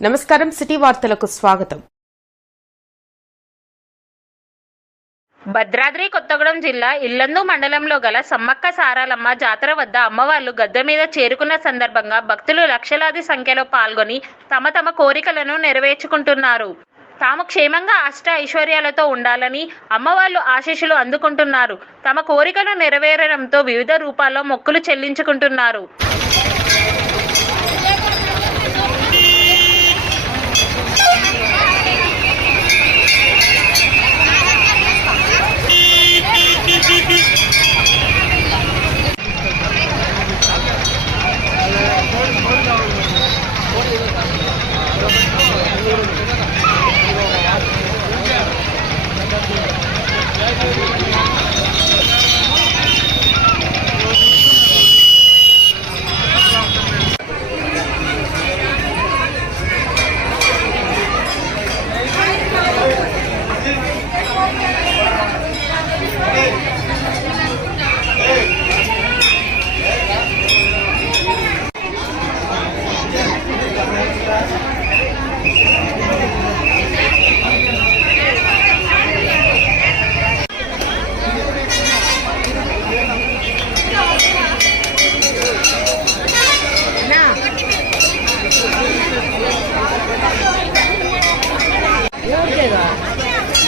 నమస్కారం సిటీ వార్తలకు స్వాగతం. భద్రాద్రి కొత్తగూడెం జిల్లా ఇల్లందు మండలంలో గల సమ్మక్క సారాలమ్మ జాతర వద్ద అమ్మవార్లు గద్దె మీద చేరుకున్న సందర్భంగా భక్తులు లక్షలాది సంఖ్యలో పాల్గొని తమ తమ కోరికలను నెరవేర్చుకుంటున్నారు. తాము క్షేమంగా అష్ట ఐశ్వర్యాలతో ఉండాలని అమ్మవార్లు ఆశీస్సులు అందుకుంటున్నారు. తమ కోరికలు నెరవేరడంతో వివిధ రూపాల్లో మొక్కులు చెల్లించుకుంటున్నారు.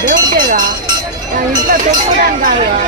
దేవుడికేగా నా ఇంట్లో చెప్పుకోవడానికి కాదుగా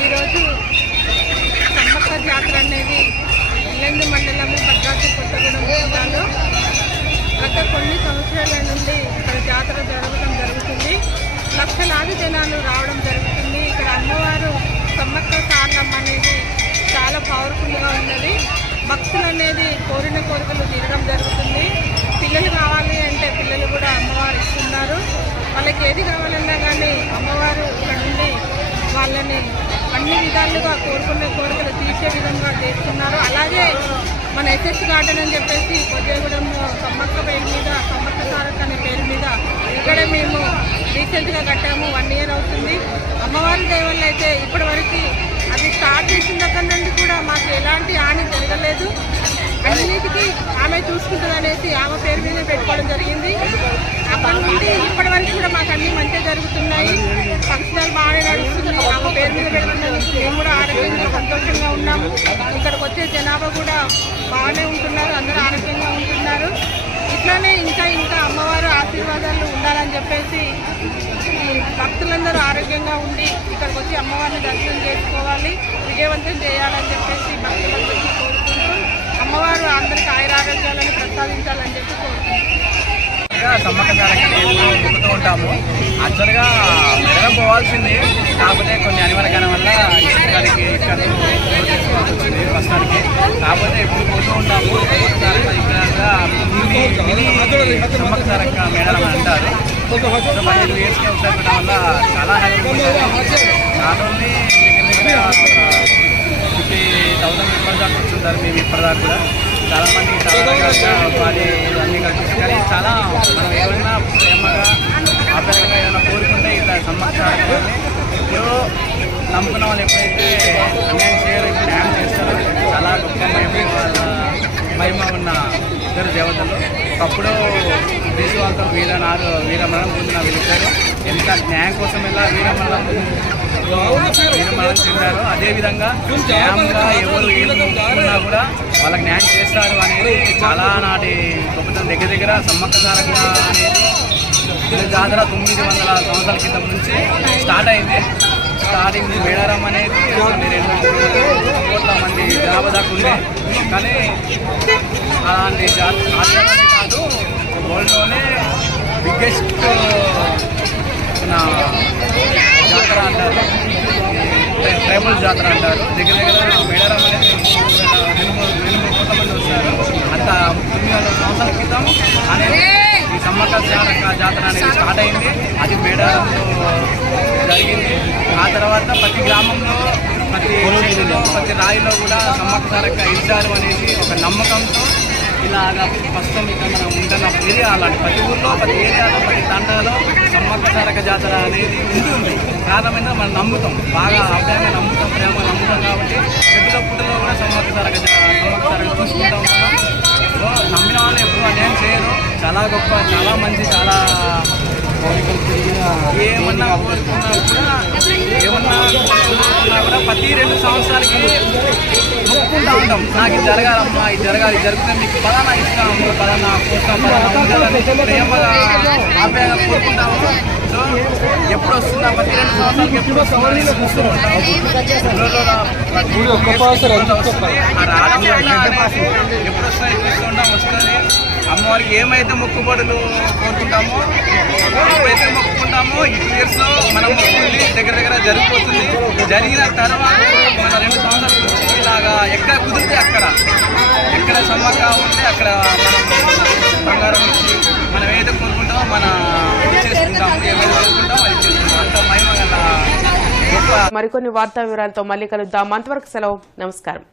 ఈరోజు సమ్మక్క జాతర అనేది ఇల్లందు మండలము భద్రాద్రి కొత్తగూడెం జిల్లాలో గత కొన్ని సంవత్సరాల నుండి ఇక్కడ జాతర జరగడం జరుగుతుంది. లక్షలాది జనాలు రావడం జరుగుతుంది. ఇక్కడ అమ్మవారు సమ్మక్క సార్లమ్మ అనేది చాలా పవర్ఫుల్గా ఉన్నది. భక్తులు అనేది కోరిన కోరికలు తీరడం జరుగుతుంది. పిల్లలు కావాలి అంటే పిల్లలు కూడా అమ్మవారు ఇస్తున్నారు. వాళ్ళకి ఏది కావాలన్నా కానీ అమ్మవారు ఇక్కడ నుండి వాళ్ళని అన్ని విధాలుగా కోరుకునే కోరికలు తీర్చే విధంగా చేస్తున్నారు. అలాగే మన ఎస్ఎస్ గార్డెన్ అని చెప్పేసి కొద్దిగూడెంలో సమ్మక్క పేరు మీద సమ్మక్క సారక్ అనే పేరు మీద ఇక్కడ మేము రీసెంట్గా కట్టాము వన్ ఇయర్ అవుతుంది. అమ్మవారి దయవల్ల అయితే ఇప్పటి వరకు అది స్టార్ట్ చేసిన దగ్గర నుండి కూడా మాకు ఎలాంటి హాని జరగలేదు. అన్నిటికీ ఆమె చూసుకుంటుంది అనేసి ఆమె పేరు మీద పెట్టుకోవడం జరిగింది. అప్పటి నుండి ఇప్పటి వరకు కూడా మాకు అన్ని మంచిగా జరుగుతున్నాయి. ఫంక్షనాలు బాగానే నడుస్తుంది. ఆమె పేరు మీద పెడుతున్నందుకు మేము కూడా ఆరోగ్యంగా సంతోషంగా ఉన్నాము. ఇక్కడికి వచ్చే జనాభా కూడా బాగానే ఉంటున్నారు అందరూ ఆరోగ్యంగా ఉంటున్నారు. ఇట్లానే ఇంకా ఇంకా అమ్మవారు ఆశీర్వాదాలు ఉండాలని చెప్పేసి భక్తులందరూ ఆరోగ్యంగా ఉండి ఇక్కడికి వచ్చి అమ్మవారిని దర్శనం చేసుకోవాలి విజయవంతం చేయాలని చెప్పేసి భక్తులందరికీ కోరుకుంటూ అమ్మవారు అందరికీ ఆయురారోగ్యాలను ప్రసాదించాలని చెప్పి కోరుకుంటున్నాం ఉంటాము. యాక్చువల్గా మెడలం పోవాల్సింది కాకపోతే కొన్ని అనివార్య వల్ల ఇక్కడికి ఇక్కడ వచ్చింది ప్రస్తుతానికి కాకపోతే ఎప్పుడు పోతూ ఉంటాము ఇక్కడ మినీ అంటారు పదిహేను ఇయర్స్కి ఒకసారి పెట్టడం వల్ల చాలా హెల్ప్ నాట్ ఓన్లీ దగ్గర ఫిఫ్టీ థౌసండ్ మెంబర్స్ దాకా వచ్చుంటారు మేము ఇప్పటిదాకా కూడా చాలా మంది చాలా రకాలుగా ఉపాధి ఇవన్నీ కలిసి కానీ చాలా మనం ఏమైనా ప్రేమగా ఆప్యాయంగా ఏమైనా కోరుకుంటే ఇట్లా సమ్మక్క ఎప్పుడో నమ్ముకున్న వాళ్ళు ఎప్పుడైతే అన్యాయం చేయరు ఇప్పుడు చాలా గొప్ప మహిమ వాళ్ళ మహిమ ఉన్న ఇద్దరు దేవతలు అప్పుడు దేశవాళ్ళతో వీరనారు వీరమరణం పొందిన వీళ్ళిద్దరు ఎంత న్యాయం కోసం ఎలా వీరమరణం వీరమరణం చెందారు అదేవిధంగా న్యాయంగా ఎవరు ఏమన్నా కూడా వాళ్ళకి న్యాయం చేస్తారు అనేది చాలా నాటి గొప్పతనం దగ్గర దగ్గర సమ్మక్క అనేది జాతర తొమ్మిది వందల సంవత్సరాల క్రితం నుంచి స్టార్ట్ అయింది స్టార్టింగ్ మేడారం అనేది రెండు కోట్ల మంది జనాభా దాకా ఉండే కానీ అలాంటి జాతర కాదు వరల్డ్లోనే బిగ్గెస్ట్ నా జాతర అంటారు. ట్రైబల్ జాతర అంటారు. దగ్గర దగ్గర మేడారం అనేది రెండు మూడు రెండు మూడు కోట్ల మంది వస్తారు. అంత తొమ్మిది వందల సంవత్సరాల క్రితం అనేది ఈ జాతర అనేది స్టార్ట్ అయింది. అది మేడారంలో జరిగింది. ఆ తర్వాత ప్రతి గ్రామంలో ప్రతి చెట్టులో ప్రతి రాయిలో కూడా సమ్మక్క సారక్క ఇచ్చారు అనేది ఒక నమ్మకంతో ఇలాగా ప్రస్తుతం ఇక్కడ మనం ఉంటున్న ఏరియా అలాంటి ప్రతి ఊర్లో ప్రతి ఏరియాలో ప్రతి తండాలో సమ్మక్క సారక జాతర అనేది ఉంటుంది కారణం మనం నమ్ముతాం. బాగా ఆప్యాయంగా నమ్ముతాం ప్రేమ నమ్ముతాం కాబట్టి చెట్టులో పుట్టలో కూడా సమ్మక్క సారక జా- సమ్మక్క సారక నమ్మిన వాళ్ళు ఎప్పుడు చాలా గొప్ప చాలా మంచి చాలా ఏమన్నా కోరుకున్నా కూడా ఏమన్నా కోరుకున్నా కూడా ప్రతి రెండు సంవత్సరాలకి ఉంటాం. నాకు ఇది జరగాలమ్మా ఇది జరగాలి ఇది జరిగితే మీకు పలానా పలానా కోరుకుంటాము సో ఎప్పుడు వస్తుందా ప్రతి రెండు ఎప్పుడు వస్తుందా వస్తుంది. ఎప్పుడు వస్తుందని చూస్తూ వస్తుంది అమ్మవారికి ఏమైతే మొక్కుబడులు కోరుకుంటామో ఏమైతే మొక్కుకుంటామో ఈ టూ ఇయర్స్లో మనం మొక్కుకుంది దగ్గర దగ్గర జరిగిపోతుంది జరిగిన తర్వాత మన రెండు సంవత్సరాలు ఇలాగా ఎక్కడ కుదిరితే అక్కడ ఎక్కడ ఉంటే అక్కడ మనం బంగారం ఇచ్చి మనం ఏదో కోరుకుంటామో మన చేసుకుంటాము కోరుకుంటామో అది చేసుకుంటాం. అంత మహిమ గల మరికొన్ని వార్తా వివరాలతో మళ్ళీ కలుద్దాం. అంతవరకు సెలవు. నమస్కారం.